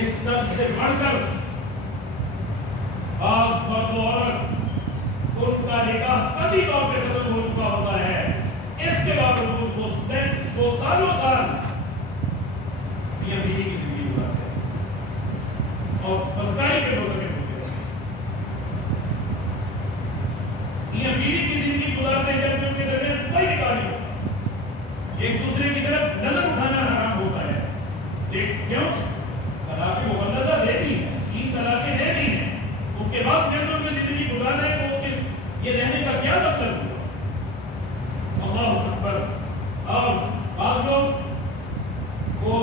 اس سب سے بڑھ کر بعض مرد و عورت ان کا نکاح کبھی طور پہ ختم ہو چکا ہوتا ہے، اس کے باوجود وہ سالوں سال میاں بیوی کی زندگی گزارتے ہیں اور پنچائی کے لوگوں کے میاں بیوی کی زندگی گزارتے ہیں جب ان کے درمیان کوئی نکاح نہیں ہوتا، ایک دوسرے کی طرف نظر اٹھانا حرام ہوتا ہے، لیکن کیوں؟ طلاق مغلظہ دے دی ہے، 3 طلاقیں دے دی ہیں، اس کے بعد پھر ان کی زندگی گزارنے کو اس کے یہ رہنے کا کیا مطلب ہوا؟ اللہ اکبر۔ اور بعض لوگ وہ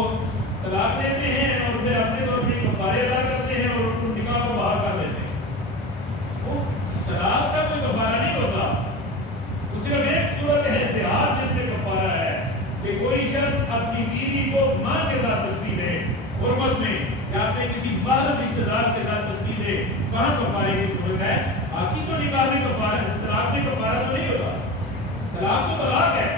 طلاق دیتے ہیں اور پھر اپنے طور پہ کفارے ادا کرتے ہیں اور ان کو نکاح کو باہر کر دیتے ہیں۔ وہ طلاق کا کوئی کفارہ نہیں ہوتا، وہ صرف ایک صورت ہے زہار جس میں کفارہ ہے کہ کوئی شخص اپنی بیوی کو ماں کے ساتھ تشبیہ دے حرمت میں، یا اپنے کسی باہر رشتہ دار کے ساتھ تشبیہ دے، وہاں کفارے کی ضرورت ہے۔ باقی تو نکاح میں کفارہ، طلاق میں کفارہ تو نہیں ہوتا، طلاق تو طلاق ہے،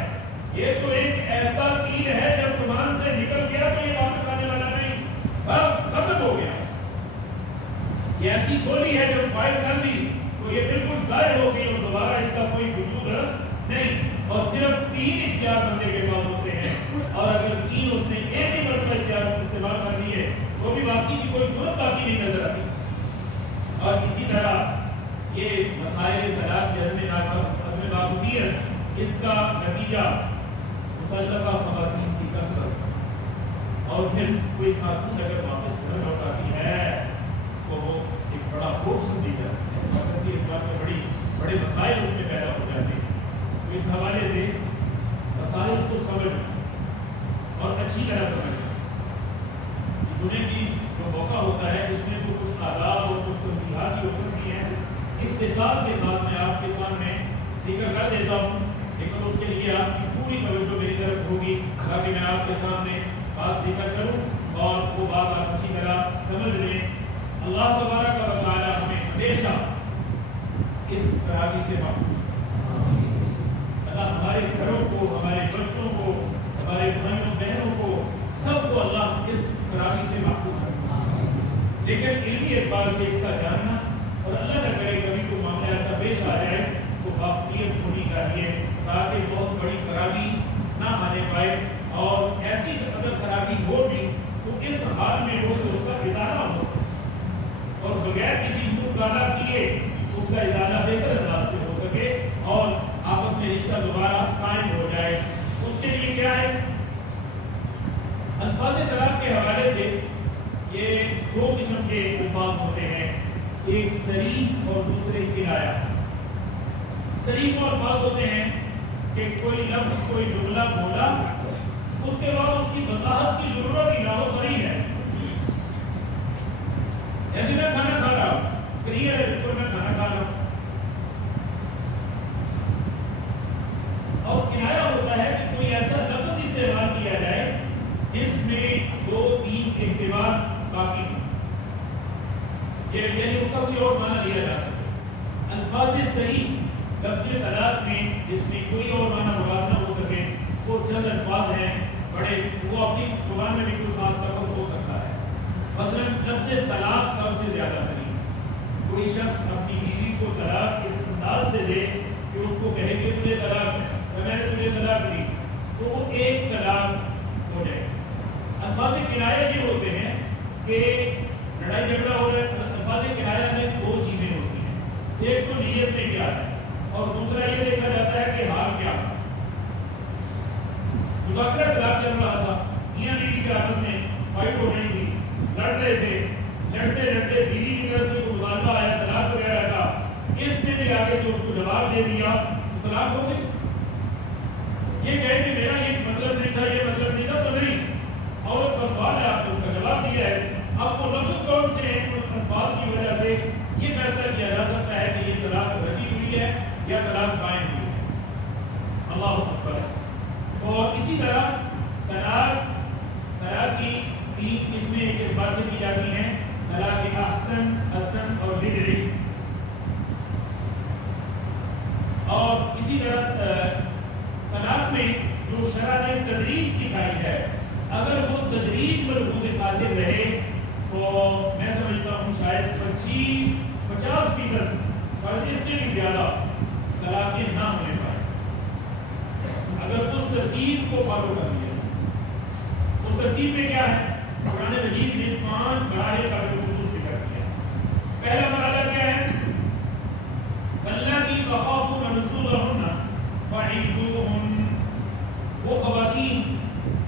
یہ تو ایک ایسا تیر ہے جب زبان سے نکل گیا تو یہ واپس آنے والا نہیں، بس ختم ہو گیا۔ یہ ایسی گولی ہے جب فائر کر دی تو یہ بالکل ظاہر ہو گئی اور دوبارہ اس کا کوئی وجود نہیں، اور صرف 3 اختیار بندے کے پاس ہوتے ہیں، اور اگر 3 اس نے ایک ہی مرتبہ اختیار استعمال کر دیے تو بھی واپسی کی کوئی صورت باقی نہیں نظر آتی۔ اور اسی طرح یہ مسائل طلاق سے عدم واقفیت، اس کا نتیجہ متعلقہ خواتین کی کثرت، اور پھر کوئی خاتون اگر واپس گھر لوٹ آتی ہے تو وہ ایک بڑا بوجھ سمجھی جاتی ہے، مسئلے اعتبار سے بڑے مسائل اس میں پیدا ہو جاتے ہیں۔ تو اس حوالے سے مسائل کو سمجھ اور اچھی طرح سمجھ جنہیں کی جو موقع ہوتا ہے اس میں تو کچھ آداب اور کچھ تنبیہات ہی ہوتی ہیں، اختصار کے ساتھ میں آپ کے سامنے ذکر کر دیتا ہوں، لیکن اس کے لیے آپ کی پوری توجہ میری طرف ہوگی تاکہ میں آپ کے سامنے بات ذکر کروں اور وہ بات آپ اچھی طرح سمجھ لیں۔ اللہ تبارک و تعالی ہمیں ہمیشہ اس خرابی سے محفوظ کرے، اللہ ہمارے گھروں کو، ہمارے بچوں کو، ہمارے بھائیوں بہنوں کو، سب کو اللہ اس خرابی سے محفوظ کرے، لیکن علمی اعتبار سے اس کا جاننا، اور اللہ نہ کرے کبھی کوئی معاملہ ایسا پیش آ جائے تو واقفیت ہونی چاہیے تاکہ بہت بڑی خرابی نہ آنے پائے، اور ایسی اگر خرابی ہو بھی تو اس حال میں ہو تو اس کا ازالہ ہو سکے، اور بغیر کسی منہ کالا کیے اس کا ازالہ بہتر انداز سے ہو سکے اور آپس میں رشتہ دوبارہ قائم ہو جائے۔ اس کے لیے کیا ہے؟ الفاظ طلاق کے حوالے سے یہ 2 قسم کے الفاظ ہوتے ہیں، ایک صریح اور دوسرے کنایہ۔ صریح وہ الفاظ ہوتے ہیں کہ کوئی لفظ، کوئی جملہ بولا، اس کے بعد اس کی وضاحت کی ضرورت ہی نہ ہو، صریح ہے، جیسے میں کھانا کھا رہا ہوں، صریح ہے بالکل میں کھانا کھا رہا ہوں۔ اور کنایہ ہوتا ہے کہ کوئی ایسا لفظ استعمال کیا جائے جس میں 2-3 احتمال باقی ہوں، یعنی اس کا کوئی اور معنی لیا جا سکے۔ الفاظ صریح لفظ طلاق میں جس میں کوئی اور معنی مراد نہ ہو سکے، وہ چند الفاظ ہیں بڑے، وہ اپنی زبان میں بھی کوئی خاص طور ہو سکتا ہے۔ مثلا لفظ طلاق سب سے زیادہ صحیح ہے، کوئی شخص اپنی بیوی کو طلاق اس انداز سے دے کہ اس کو کہے کہ تجھے طلاق ہے، میں نے تجھے طلاق دی، تو وہ ایک طلاق ہو جائے۔ الفاظ کنایہ یہ ہوتے ہیں کہ لڑائی جھگڑا ہو رہا ہے، الفاظ کنایہ میں 2 چیزیں ہوتی ہیں، ایک تو نیت میں کیا ہے اور دوسرا یہ دیکھا جاتا ہے کہ حال کیا ہے۔ مذاکرہ طلاق چل رہا تھا، میاں بیوی کے آپس میں فائٹ ہو رہی تھی، لڑ رہے تھے، لڑتے لڑتے بیوی کی طرف سے کوئی مطالبہ آیا طلاق وغیرہ کا، اس نے بھی آگے سے اس کو جواب دے دیا، تو طلاق ہو گئی۔ یہ کہے کہ میرا یہ مطلب نہیں تھا، یہ مطلب نہیں تھا، تو نہیں، عورت کا سوال ہے، آپ نے اس کا جواب دیا ہے، اب وہ لفظ کون سے ہیں، الفاظ کی وجہ سے یہ فیصلہ کیا جا سکتا ہے کہ یہ طلاق رجی ہوئی ہے یا طلاق قائم ہوئی ہے۔ اللہ اکبر۔ اور اسی طرح طلاق کی 3 قسمیں ایک اعتبار سے کی جاتی ہیں، طلاق احسن، حسن اور بدعی۔ اور اسی طرح طلاق میں جو شرع نے تدریج سکھائی ہے، اگر وہ تدریج ملحوظ خاطر رہے 50% اور اس سے بھی زیادہ طلاقیں نہ ہونے پائے اگر اس ترتیب کو فالو کر لیا۔ اس ترتیب میں کیا ہے؟ قرآن مجید نے 5 مراحل کا خصوص ذکر کیا۔ پہلا مرحلہ کیا ہے؟ اللاتي تخافون نشوزهن فعظوهن، وہ خواتین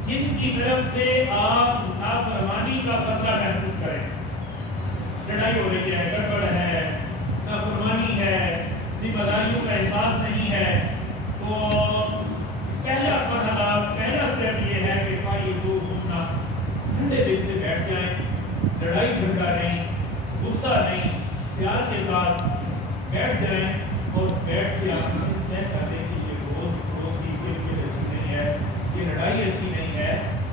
جن کی طرف سے آپ نافرمانی کا خطرہ محسوس کریں، لڑائی ہو رہی ہے، گڑبڑ ہے، نافرمانی ہے، ذمہ داریوں کا احساس نہیں ہے، تو پہلا مرحلہ، پہلا سٹیپ یہ ہے کہ فعظوهن، ٹھنڈے دل سے بیٹھ جائیں، لڑائی جھگڑا نہیں، غصہ نہیں، پیار کے ساتھ بیٹھ جائیں اور بیٹھ کے آپ طے کر دیں کہ یہ روز کی کھیل اچھی نہیں ہے، یہ لڑائی اچھی نہیں ہے،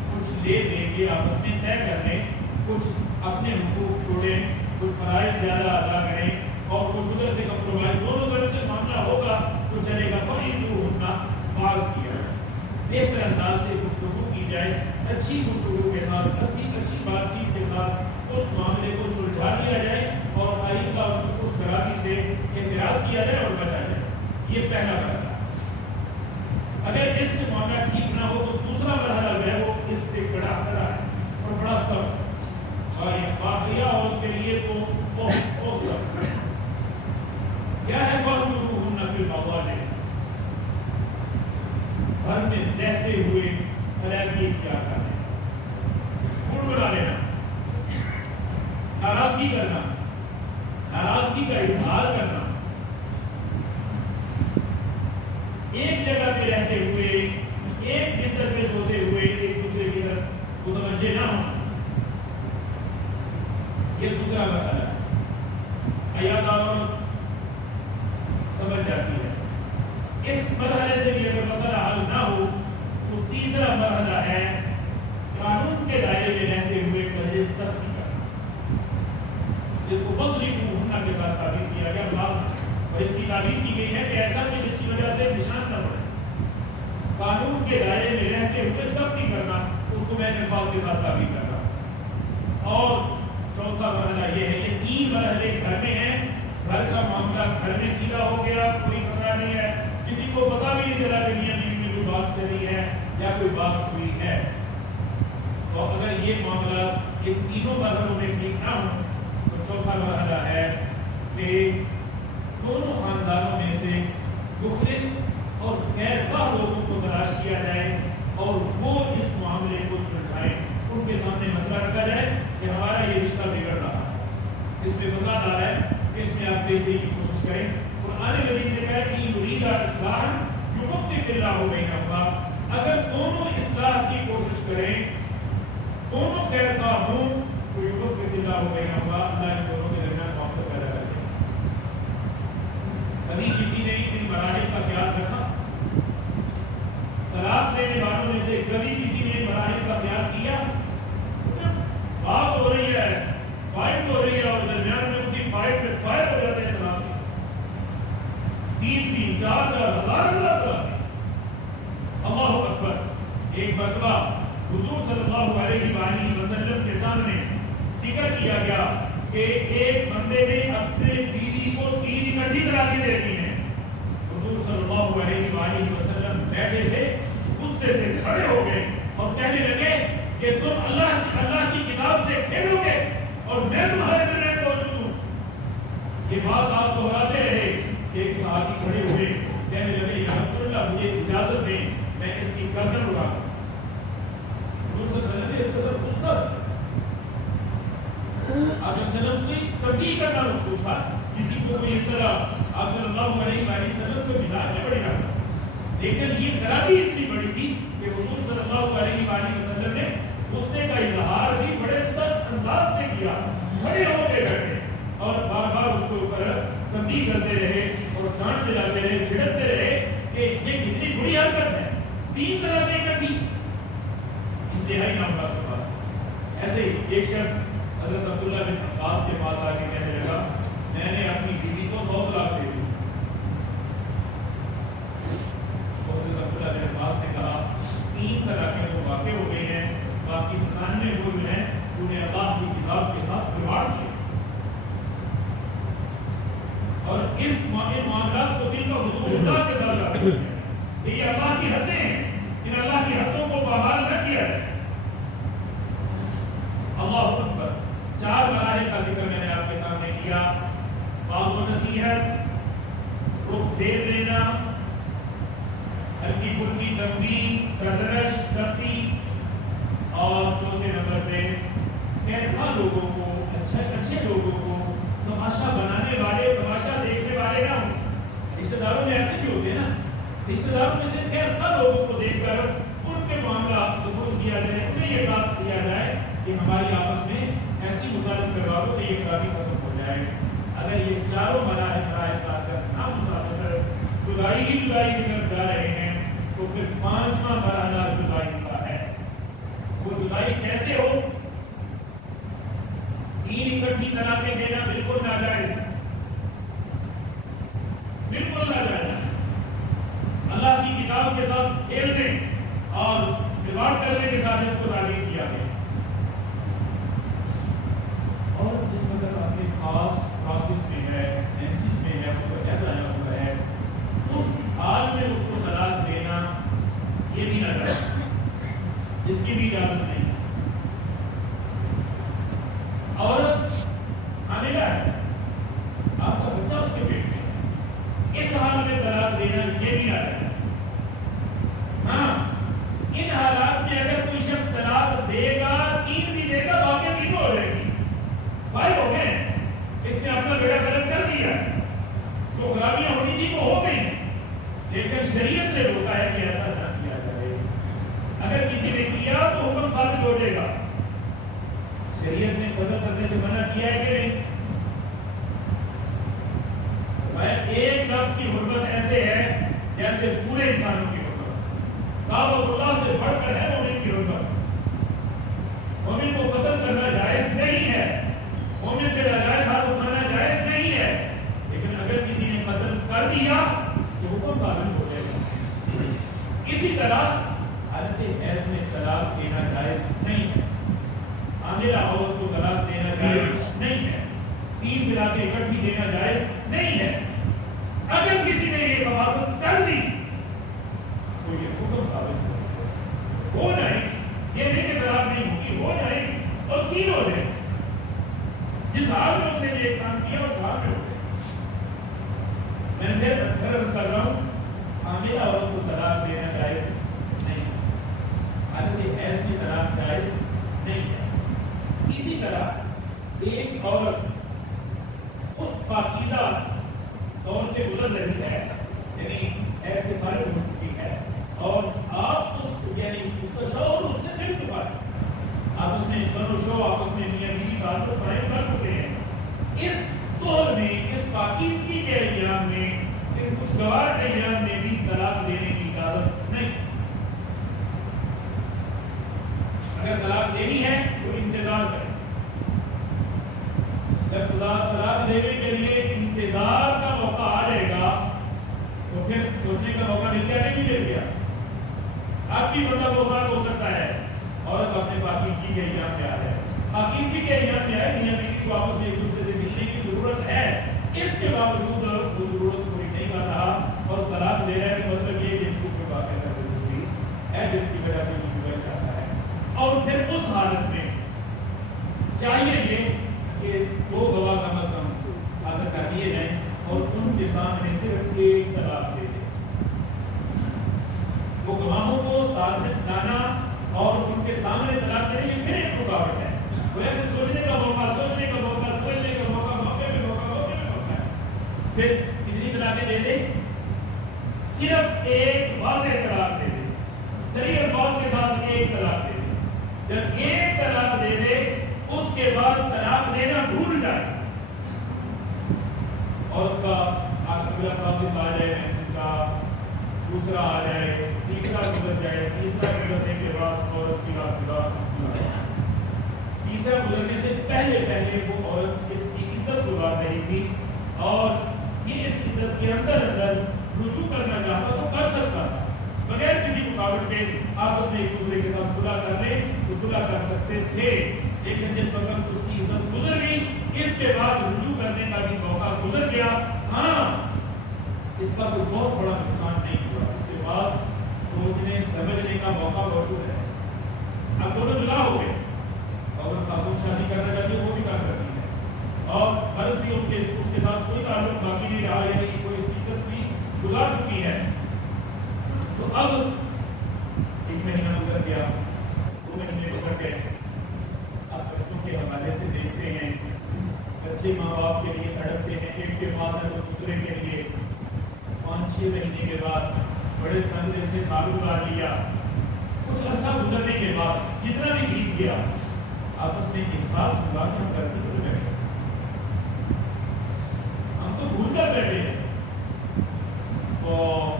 کچھ لے دے کے آپس میں طے کر لیں، کچھ اپنے حقوق چھوڑیں، کچھ فرائض زیادہ ادا کریں اور کچھ ادھر سے کمپرومائز، دونوں طرف سے معاملہ ہوگا تو چلے گا۔ فعظوهن، باز کیا بہتر انداز سے گفتگو کی جائے، اچھی گفتگو کے ساتھ، اچھی بات چیت کے ساتھ اس معاملے کو سلجھا دیا جائے اور آئندہ اس خرابی سے اعتراض کیا جائے اور بچا جائے۔ یہ پہلا مرحلہ۔ اگر اس سے معاملہ ٹھیک نہ ہو تو دوسرا مرحلہ جو ہے وہ اس سے بڑا ہے اور بڑا سخت، اور یہ باقیہ عورت کے لیے تو بہت سخت ہے۔ کیا ہے فَاهْجُرُوهُنَّ فِي الْمَضَاجِعِ، گھر میں رہتے ہوئے علیحدگی اختیار کرنا، موڈ بنا لینا، ناراضگی کرنا، ناراضگی کا اظہار کرنا، ایک جگہ پہ رہتے ہوئے، ایک بستر پہ سوتے ہوئے ایک دوسرے کی طرف متوجہ نہ ہونا، یہ دوسرا مرحلہ ہے۔ آیات اور سمجھ جاتی ہے۔ اس مرحلے سے بھی اگر مسئلہ حل نہ ہو تو تیسرا مرحلہ ہے قانون کے دائرے میں رہتے ہوئے قدر سختی کرنا، جس کو فَاضْرِبُوهُنَّ کے ساتھ تعبیر کیا گیا بلاد، اور اس کی تعبیر کی گئی ہے کہ ایسا کہ جس کی وجہ سے نشان نہ پڑے، قانون کے دائرے میں رہتے ہوئے سختی کرنا، اس کو میں نے الفاظ کے ساتھ تعبیر کر رہا۔ اور چوتھا مرحلہ یہ ہے، یہ 3 مرحلے گھر میں ہیں، گھر کا معاملہ گھر میں سیدھا ہو گیا، کوئی خطرہ نہیں ہے، کسی کو پتا بھی نہیں چلا کہ میاں بیوی میں کوئی بات چلی ہے یا کوئی بات ہوئی ہے۔ تو اگر یہ معاملہ ان تینوں مرحلوں میں ٹھیک نہ ہو تو چوتھا مرحلہ ہے کہ دونوں خاندانوں میں سے مخلص اور غیر خواہ لوگوں کو تلاش کیا جائے اور وہ اس معاملے کو سلجھائیں، ان کے سامنے مسئلہ رکھا جائے کہ ہمارا یہ رشتہ بگڑ رہا ہے، اس میں فساد آ رہا ہے، اس میں آپ بہتری کی کوشش کریں۔ قرآن مجید نے کہا کہ یرید اصلاحا یوفق اللہ بینہما، اگر دونوں اصلاح کی کوشش کریں، دونوں خیر خواہ ہوں تو یوفق اللہ بینہما، اللہ ان دونوں کے درمیان موافقت پیدا کر دے۔ کبھی کسی نے ان مراحل کا خیال رکھا؟ طلاق دینے والوں میں سے کبھی کسی نے مراحل کا خیال کیا؟ بات ہو رہی ہے، فائٹ ہو رہی ہے اور درمیان میں اسی فائٹ میں فائر ہو جاتے ہیں طلاق، 3 4 ہزار طلاق۔ اللہ اکبر۔ ایک مرتبہ حضور صلی اللہ علیہ وآلہ وسلم کے سامنے ذکر کیا گیا کہ ایک بندے نے اپنے بیوی کو 3 اکٹھی طلاقیں دے دی ہیں۔ حضور صلی اللہ علیہ وآلہ وسلم بیٹھے تھے، غصے سے کھڑے ہو گئے اور کہنے لگے کہ تم اللہ کی کتاب سے کھیلو گے اور میں تمہارے درمیان موجود ہوں۔ یہ بات آپ دہراتے رہے کہ ایک صحابی کھڑے ہوئے کہنے لگے یا رسول اللہ مجھے اجازت دیں میں اس کی گردن اڑا دوں۔ حضور صلی اللہ علیہ وسلم نے اس قدر غصہ، آپ صلی اللہ علیہ وسلم کی تنبیہ کرنا مقصود تھا، کسی کو کوئی اس طرح آپ صلی اللہ علیہ وسلم کو مزاج میں پڑے گا، لیکن یہ خرابی اتنی بڑی تھی کہ حضور صلی اللہ علیہ وسلم نے غصے کا اظہار بھی بڑے سخت انداز سے کیا، کھڑے ہو کے بیٹھے اور بار بار اس کے اوپر تنبیہ کرتے رہے اور ڈانٹ دلاتے رہے، جھڑکتے رہے کہ یہ کتنی بری حرکت ہے، 3 طلاقیں اکٹھی، انتہائی نامناسب بات۔ ایسے ہی ایک شخص حضرت عبداللہ بن عباس کے پاس آ کے کہنے لگا میں نے اپنی بیوی کو 100 طلاق دے دی۔ حضرت عبداللہ بن عباس نے کہا 3 طلاقیں تو واقع ہو گئی ہیں، باقی 97 وہ جو ہیں انہیں اللہ کی کتاب کے ساتھ کھلواڑ کیا۔ معاملات کو دل کا حضور اللہ کے ساتھ رکھنا ہے. یہ اللہ کی حدیں ہیں, ان اللہ کی حدوں کو پامال نہ کیا جائے. اللہ اکبر. 4 مراحل کا ذکر میں نے آپ کے سامنے کیا. واعظ و نصیحت, رخ پھیر دینا, ہلکی پھلکی تنبیہ, سرزنش, سختی, اور چوتھے نمبر پہ خیرخواہ لوگوں کو, اچھے لوگوں کو تماشا بنانے والے, تماشا دیکھنے والے نہ ہوں. رشتہ داروں میں ایسے بھی ہوتے ہیں نا, رشتہ داروں میں سے خیرخواہ لوگوں کو دیکھ کر ان کے معاملہ سپرد کیا جائے, انہیں یہ ٹاسک دیا جائے کہ ہماری آپس میں ایسی مصالحت کروا دو کہ یہ خرابی ختم ہو جائے. اگر یہ چاروں مراحل کا اگر نہ مصالحت کر جدائی ہی جدائی کی طرف جا رہے ہیں تو پھر 5واں مرحلہ جدائی کا ہے. وہ جدائی کیسے ہو؟ 3 اکٹھی طلاقیں دینا بالکل ناجائز, بالکل ناجائز. اللہ کی کتاب کے ساتھ کھیلنے اور کھلواڑ کرنے کے ساتھ اس کو تعلیم کیا گیا. اور جس وقت اپنے خاص پروسیس میں ہے, نینسیز میں ہے, اس کو ایسا آیا ہوا ہے, اس حال میں اس کو طلاق دینا یہ بھی ناجائز, جس کی بھی اجازت نہیں. عورت حاملہ ہے, آپ کا بچہ اس کے پیٹ میں, اس حال میں طلاق دینا یہ بھی ناجائز. ہاں, ان حالات میں اگر کوئی شخص طلاق دے گا, 3 بھی دے گا, باقی 3 ہو جائے گی, بھائی ہو گئے, اس نے اپنا بیڑا غلط کر دیا, جو خرابیاں ہونی تھی وہ ہو گئی. لیکن شریعت نے روکا ہے کہ ایسا نہ کیا جائے. اگر کسی نے کیا تو حکم ثابت ہو جائے گا. شریعت نے قتل کرنے سے منع کیا ہے کہ نہیں؟ ایک نفس کی حرمت ایسے ہے جیسے پورے انسانوں کی حرمت. کعبۃ اللہ سے بڑھ کر ہے مومن کی حرمت. مومن کو قتل کرنا جائز نہیں ہے, مومن پہ ناجائز ہاتھ اٹھانا جائز نہیں ہے. لیکن اگر کسی نے قتل کر دیا تو حکم ثابت ہو جائے گا. اسی طرح حالت حیض میں طلاق دینا جائز نہیں ہے. حاملہ عورت کو طلاق دینا جائز نہیں ہے. 3 طلاقیں اکٹھی دینا جائز نہیں ہے. اگر کسی نے یہ خباثت کر دی تو یہ حکم ثابت ہو جائے گی. یہ نہیں کہ طلاق نہیں ہوگی, ہو جائے گی, اور 3 ہو جائے گی. جس حال میں اس نے یہ کام کیا اس حال میں ہو جائے. میں پھر عرض کر رہا ہوں, حاملہ عورت کو طلاق دینا جائز نہیں ہے. حالت حیض میں طلاق جائز نہیں ہے. اسی طرح ایک عورت اس پاکیزہ دور سے گزر رہی ہے, یعنی ایسے فارغ ہو چکی ہے, اور آپ اس یعنی اس کا شوہر اس سے مل چکا ہے, آپ اس میں زن و شو آپس میں میاں بیوی تعلق قائم کر چکے ہیں. اس دور میں, اس پاکیزگی کے ایام میں, ان خوشگوار ایام میں بھی طلاق دینے کی اجازت نہیں. اگر طلاق دینی ہے تو انتظار کریں. جب طلاق دینے کے لیے انتظار کا موقع آ جائے گا تو پھر سوچنے کا موقع مل گیا نہیں مل گیا. آپ کی بندہ موقع ہو سکتا ہے عورت اپنے پاکیزگی کے ایام میں آ جائے. پاکیزگی کے ایام میں آئے, میاں بیوی کو آپس میں ایک دوسرے سے ملنے کی ضرورت ہے, اس کے باوجود وہ ضرورت پوری نہیں کر رہا اور طلاق دے رہا ہے. تو مطلب یہ کہ اس کو واقع کرنا ضروری ہے جس کی وجہ سے وہ جو چاہتا ہے. اور پھر اس حالت میں چاہیے یہ کہ 2 گواہ کم از کم حاضر کر دیے جائیں اور ان کے سامنے صرف ایک طلاق دے دیں. وہ گواہوں کو سامنے لانا اور ان کے سامنے طلاق دینے یہ پھر ایک رکاوٹ ہے. وہ ہے کہ سوچنے کا موقع, سوچنے کا موقع, سمجھنے کا موقع, موقع میں موقع ہے. پھر کتنی طلاقیں دے دیں؟ صرف ایک واضح طلاق دے دیں, صحیح الفاظ کے ساتھ ایک طلاق دے دیں. جب ایک طلاق دے دے اس کے بعد طلاق دینا بھول جائے, عورت کا اگلا پروسیس آ جائے, مینسز کا دوسرا آ جائے, تیسرا گزر جائے, تیسرا گزرنے کے بعد عورت کی تیسرا گزرنے سے پہلے وہ عورت اس کی عدت گزار رہی تھی, اور یہ اس عدت کے اندر رجوع کرنا چاہتا تو کر سکتا تھا بغیر کسی رکاوٹ کے. آپس میں ایک دوسرے کے ساتھ صلح کرنے تو صلح کر سکتے تھے. لیکن جس وقت اس کی عدت گزر گئی, اس کے بعد رجوع کرنے کا بھی موقع گزر گیا. ہاں کا کوئی بہت بڑا نقصان نہیں ہوا، اس کے پاس سوچنے سمجھنے کا موقع موجود ہے۔ اب دونوں جدا ہو گئے، اور خاتون شادی کرنا چاہتی ہے وہ بھی کر سکتی ہے، اور مرد بھی اس کے ساتھ کوئی تعلق باقی نہیں رہا، یعنی کوئی حقیقت بھی گزار چکی ہے۔ تو اب 1 مہینہ گزر گیا، 2 مہینے گزر گئے، اب بچوں کے حوالے سے دیکھتے ہیں، بچے ماں باپ کے لیے تڑپتے ہیں، ایک کے پاس ہے تو دوسرے کے لیے۔ 5-6 مہینے کے بعد بڑے سنگ دل سے سال گزار لیا، کچھ عرصہ گزرنے کے بعد جتنا بھی بیت گیا، آپس میں احساس ہوا کہ ہم غلطی کر بیٹھے، ہم تو بھول کر بیٹھے ہیں۔ تو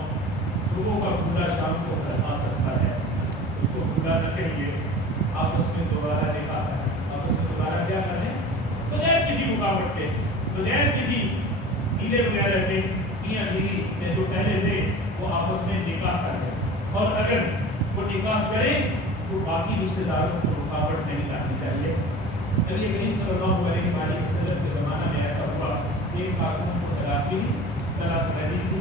صبح کا بھولا شام کو گھر آ سکتا ہے، اس کو بھولا نہ کہیے، آپس میں دوبارہ نکاح ہے، آپس میں دوبارہ کیا کریں، بغیر کسی رکاوٹ کے، بغیر کسی ڈھیلے وغیرہ کے، میاں بیوی میں جو پہلے تھے وہ آپس میں نکاح کر لیں، اور اگر وہ نکاح کرے تو باقی رشتے داروں کو رکاوٹ نہیں لانے چاہیے۔ نبی کریم صلی اللہ علیہ وسلم کے زمانہ میں ایسا ہوا، ایک خاتون کو طلاق ملی، طلاق رہی تھی،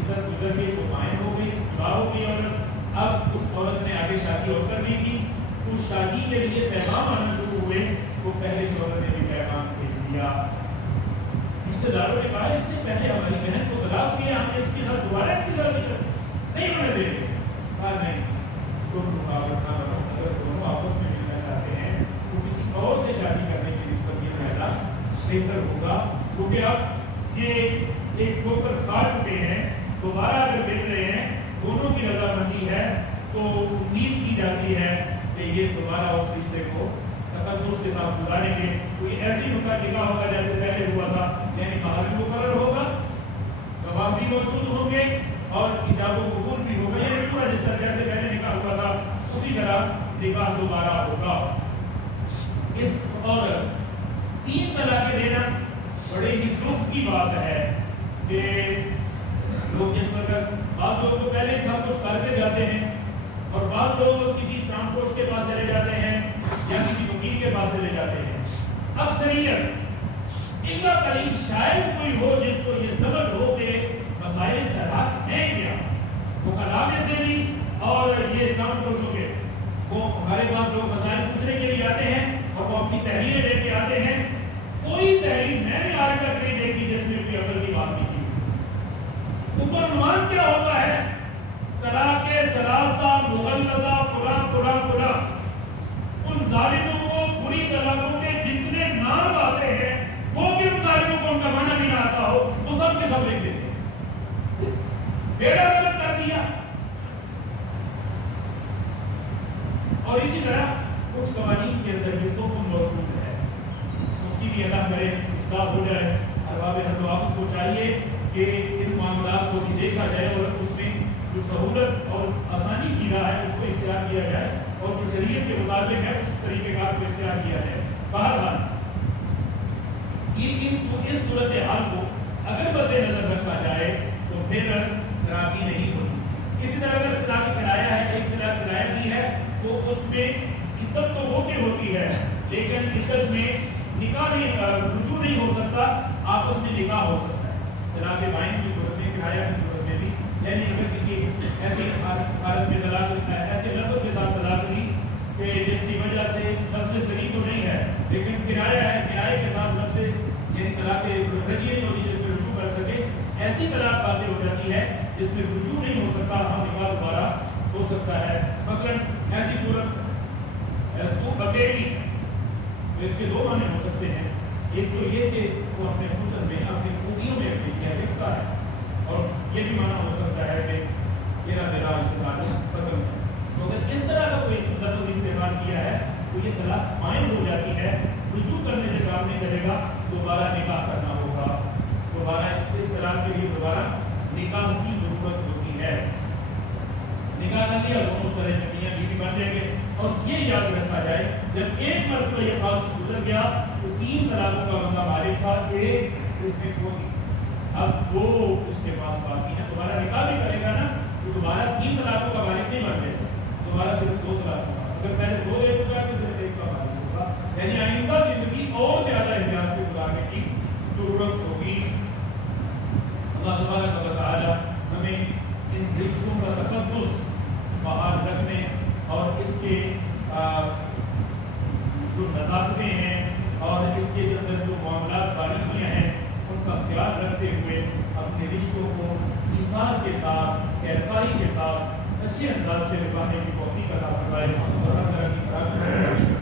عدت گزر گئی، وہ قائم ہو گئی، جدا ہو گئی عورت۔ اب اس عورت نے آگے شادی اور کرنی تھی، اس شادی کے لیے پیغام آنا شروع ہوئے، وہ پہلے سے عورت نے بھی پیغام بھیج دیا۔ رشتے داروں نے کہا اس نے پہلے ہماری بہن کو طلاق دیا، ہم نے اس کے ساتھ دوبارہ اس کی شادی کر نہیں ہونے دیں گے۔ کہا نہیں، تم رکاوٹ نہ بنو، اگر دونوں آپس میں ملنا چاہتے ہیں تو کسی اور سے شادی کرنے کی نسبت یہ پہلا بہتر ہوگا، کیونکہ اب یہ ایک ٹھوکر کھا چکے ہیں، دوبارہ اگر مل رہے ہیں، دونوں کی رضامندی ہے تو امید کی جاتی ہے کہ یہ دوبارہ اس رشتے کو تقدس کے ساتھ گزاریں گے۔ کوئی ایسی نکاح ہوگا جیسے پہلے ہوا تھا، یعنی باہر بھی مقرر ہوگا، گواہ بھی موجود ہوں گے، اور ایجاب و قبول بھی ہوگا، یہ پورا جس طرح جیسے پہلے نکاح ہوا تھا اسی طرح نکاح دوبارہ ہوگا۔ اس اور 3 طلاقیں دینا بڑے ہی دکھ کی بات ہے کہ لوگ جس پر بعض لوگ تو پہلے سب کچھ کرتے جاتے ہیں، اور بعض لوگ کسی اسٹام کوچ کے پاس چلے جاتے ہیں یا کسی وکیل کے پاس چلے جاتے ہیں۔ اکثریت الا قلیل شاید کوئی ہو جس کو یہ سبق ہو کہ مسائل طلاق ہیں کیا، وہ کلامے سے بھی اور یہ اسلام کوشوں کے وہ ہمارے پاس لوگ مسائل پوچھنے کے لیے آتے ہیں اور وہ اپنی تحریریں لے کے آتے ہیں۔ کوئی تحریر میں نے آج تک نہیں دیکھی جس میں کوئی عقل کی بات نہیں کی۔ اوپر عنوان کیا ہوتا ہے، طلاق ثلاثہ مغلظہ فلاں فلاں فلاں، ان ظالموں کو بری طلاقوں کے جتنے نام آتے ہیں وہ بھی ان ظالموں کو ان کا معنی بھی نہ آتا ہو وہ سب کے سب لکھ دیتے ہیں، بیڑا غلط کر دیا۔ اور اسی طرح کچھ قوانین کے اندر بھی حکم موجود ہے، اس کی بھی اللہ کرے اصلاح ہو جائے۔ ارباب حلوات کو چاہیے کہ ان معاملات کو بھی دیکھا جائے اور اس میں جو سہولت اور آسانی کی راہ ہے اس کو اختیار کیا جائے، اور جو شریعت کے مطابق ہے اس طریقہ کار کو اختیار کیا جائے۔ بہرحال اس صورتحال کو اگر مد نظر رکھا جائے تو پھر خرابی نہیں ہوتی۔ اسی طرح اگر طلاق کرایا ہے، ایک طلاق کرایا دی ہے تو اس میں عدت تو ہوتی ہوتی ہے، لیکن عدت میں نکاح نہیں، رجوع نہیں ہو سکتا، آپس میں نکاح ہو سکتا ہے۔ طلاق بائن کی صورت میں، کرایہ کی صورت میں بھی، یعنی اگر کسی ایسی حالت میں طلاق ایسے لفظ کے ساتھ طلاق دی کہ جس کی وجہ سے لفظ صحیح تو نہیں ہے لیکن کرایہ ہے، کرایے کے ساتھ لفظ یعنی طلاق رجعی نہیں ہوتی جس میں رجوع کر سکے، ایسی طلاق باطل ہو جاتی ہے جس میں رجوع نہیں ہو سکتا، ہاں نکاح دوبارہ ہو سکتا ہے۔ مثلا ایسی صورت تو اکیلی، تو اس کے 2 معنی ہو سکتے ہیں، ایک تو یہ کہ وہ اپنے حسن میں اپنی خوبیوں میں اکیلی ہے، لکھتا ہے، اور یہ بھی معنی ہو سکتا ہے کہ میرا اس سے تعلق ختم ہے۔ تو اگر اس طرح کا کوئی لفظ استعمال کیا ہے تو یہ طلاق قائم ہو جاتی ہے، رجوع کرنے سے کام نہیں چلے گا، دوبارہ نکاح کرنا ہوگا، دوبارہ اس طلاق کے لیے دوبارہ نکاح کی ضرورت ہوتی ہے۔ نکاح کر لیا دونوں اس طرح میاں بیوی بن جائیں گے، اور یہ یاد رکھا جائے جب ایک مرتبہ یہ فاصل گزر گیا تو 3 طلاقوں کا بندہ مالک تھا، ایک اس میں کھو گئی، اب 2 اس کے پاس باقی ہیں، دوبارہ نکاح بھی کرے گا نا تو دوبارہ 3 طلاقوں کا مالک نہیں بن گئے، دوبارہ صرف 2 طلاق ہوگا، اگر پہلے 2 دے چکا ہے تو صرف 1 کا مالک ہوگا، یعنی آئندہ زندگی اور زیادہ احتیاط سے گزارنے کی ضرورت ہوگی۔ اللہ تبارک و تعالی انصاف کے ساتھ خیرخواہی کے ساتھ اچھے انداز سے نبھانے کی توفیق عطا فرمائے اور ہر طرح کی خرابی